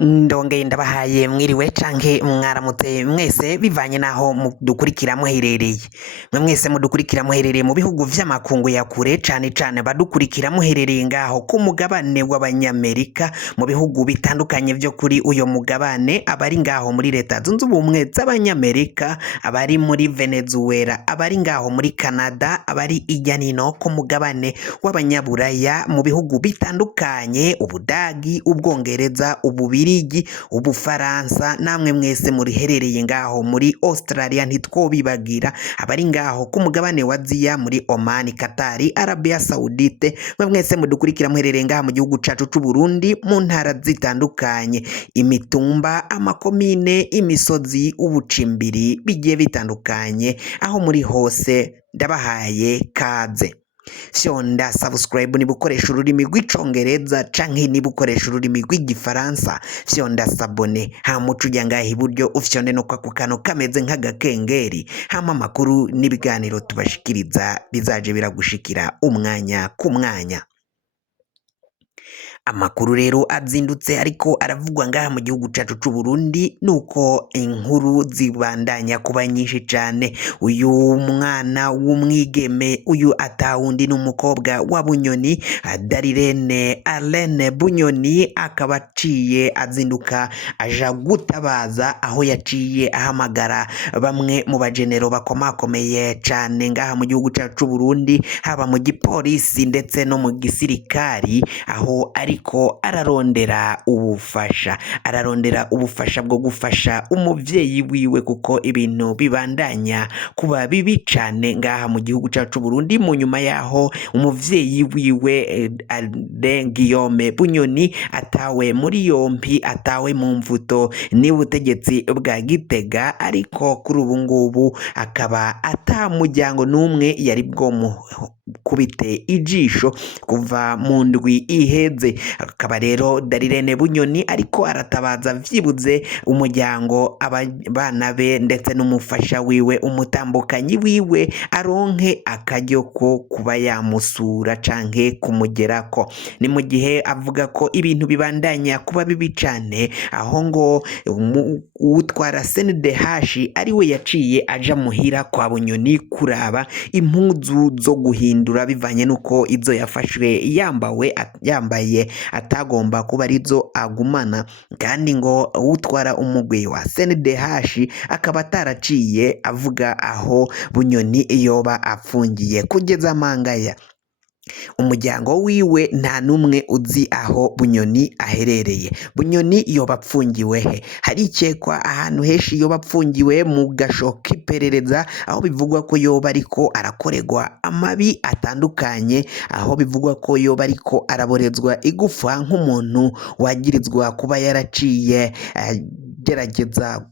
Ndongeye ndabahaye mwiriwe canke mwaramutse mwese bivanye naho mudukurikira muherereye. Mwese mudukurikira muherereye mu bihugu vy'amakungu ya kure, cane cane badukurikira muherereye ngaho ku mugabane w'abanyamerika, mu bihugu bitandukanye vyo kuri uyo mugabane, abari ngaho muri leta zunze ubumwe z'abanyamerika, abari muri Venezuela, abari ngaho muri Canada, abari irya nino ku mugabane w'abanyaburaya, mu bihugu bitandukanye, Ubudagi, Ubwongereza, Ububirigi, Ubufaransa, namwe mwese muriherereye ngaho muri Australia ntitwobibagira, abari ngaho ku mugabane wa Aziya muri Oman, Qatar, Arabia Saudite, mwese mudukurikira muherereye ngaha mu gihugu cacu c'u Burundi, mu ntara zitandukanye, imitumba, amakomine, imisozi, ubucimbiri bigiye bitandukanye, aho muri hose ndabahaye kaze. Fyonda subscribe niba ukoresha ururimi rw'icongereza canke niba ukoresha ururimi rw'igifaransa, fyonda sabone, hama uca uja ngaha iburyo ufyonde no kwako kantu kameze nk'agakengeri, hama amakuru n'ibiganiro tubashikiriza bizaje biragushikira umwanya ku mwanya. Amakuru rero azindutse ariko aravugwa ngaha mu gihugu cacu c'u Burundi, nuko inkuru zibandanya kuba nyinshi cane. Uyu mwana w'umwigeme, uyu atawundi n'umukobwa wa Bunyoni, Darirene Arlene Bunyoni, akaba aciye azinduka aja gutabaza, aho yaciye ahamagara bamwe mu bajenero bakomakomeye cane ngaha mu gihugu cacu c'u Burundi, haba mu gipolisi ndetse no mu gisirikari, aho ariko ararondera ubufasha bwo gufasha umuvyeyi wiwe, kuko ibintu bibandanya kuba bibi cane ngaha mu gihugu cacu Burundi, mu nyuma yaho umuvyeyi wiwe Alain Guillaume Bunyoni atawe muri yompi, atawe mu mvuto n'ubutegetsi bwa Gitega, ariko kuri ubu ngubu akaba ata muryango n'umwe yari kubite ijisho kuva mu ndwi iheze. Akaba rero Darirene Bunyoni ariko aratabaza vyibuze umuryango, abana be ndetse n'umufasha wiwe, umutambukanyi wiwe aronke akaryo ko kuba yamusura canke kumugerako. Ni mu gihe avuga ko ibintu bibandanya kuba bibi cane, aho ngo utwara CNDH ariwe yaciye aja muhira kwa Bunyoni kuraba impuzu zo guhindura bivanye nuko izo yafashwe yambaye atagomba kuba arizo agumana, kandi ngo utwara umugwi wa CNDH akaba ataraciye avuga aho Bunyoni yoba apfungiye. Kugeza amangaya umuryango wiwe nta numwe uzi aho Bunyoni aherereye. Bunyoni yoba apfungiwe he? Harikekwa ahantu henshi yoba apfungiwe mu gasho k'iperereza, aho bivugwa ko yoba ariko arakorerwa amabi atandukanye, aho bivugwa ko yoba ariko araborezwa igufa nk'umuntu wagirizwa kuba yaraciye gerageza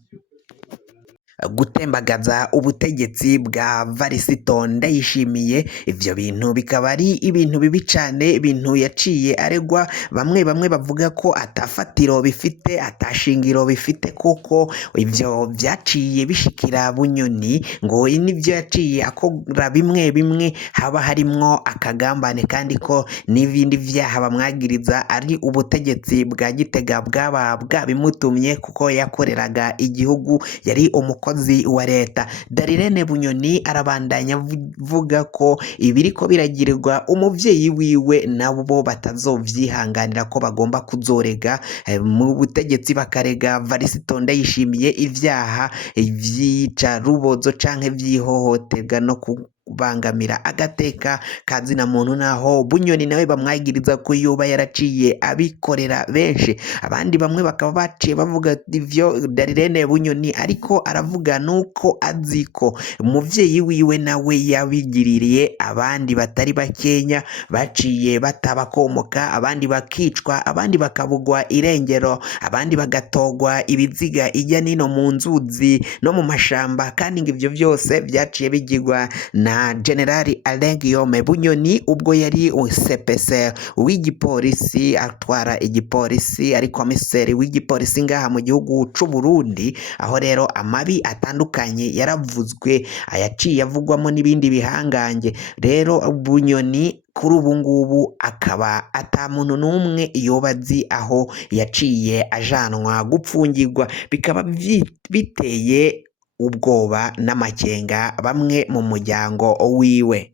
gutembagaza ubutegetsi bwa Varisito Ndayishimiye. Ivyo bintu bikaba ari ibintu bibi cane, ibintu yaciye aregwa, bamwe bavuga ko atafatiro bifite, atashingiro bifite, kuko ivyo vyaciye bishikira Bunyoni, ngo nivyo yaciye akora bimwe haba harimwo akagambane, kandi ko n'ibindi vyaha bamwagiriza ari ubutegetsi bwa Gitega bwaba bwabimutumye, kuko yakoreraga igihugu, yari umukozi wa leta. Darirene Bunyoni arabandanya avuga ko ibiriko biragirirwa umuvyeyi wiwe nabo batazovyihanganira, ko bagomba kuzorega mu butegetsi, bakarega Varisito Ndayishimiye ivyaha vyica rubozo canke vyihohoterwa no kubangamira agateka kazina muntu, naho Bunyoni nawe bamwagiriza ko yoba yaraciye abikorera benshi. Abandi bamwe bakaba baciye bavuga ivyo Darirene Bunyoni ariko aravuga nuko aziko umuvyeyi wiwe nawe yabigiririye abandi batari bakenya, baciye batabakomoka, abandi bakicwa, abandi bakabugwa irengero, abandi bagatogwa ibiziga ijya nino mu nzuzi no mu mashamba, kandi ngo ivyo vyose vyaciye bigirwa na na Generali Alain Guillaume Bunyoni ubwo yari CPC w'igipolisi atwara igipolisi ari komiseri w'igipolisi ngaha mu gihugu c'u Burundi, aho rero amabi atandukanye yaravuzwe, ayaciye avugwamo n'ibindi bihangange. Rero Bunyoni kuri ubu ngubu akaba ata muntu n'umwe yoba azi aho yaciye ajanwa gupfungirwa, bikaba biteye ubwoba n'amakenga bamwe mu muryango wiwe.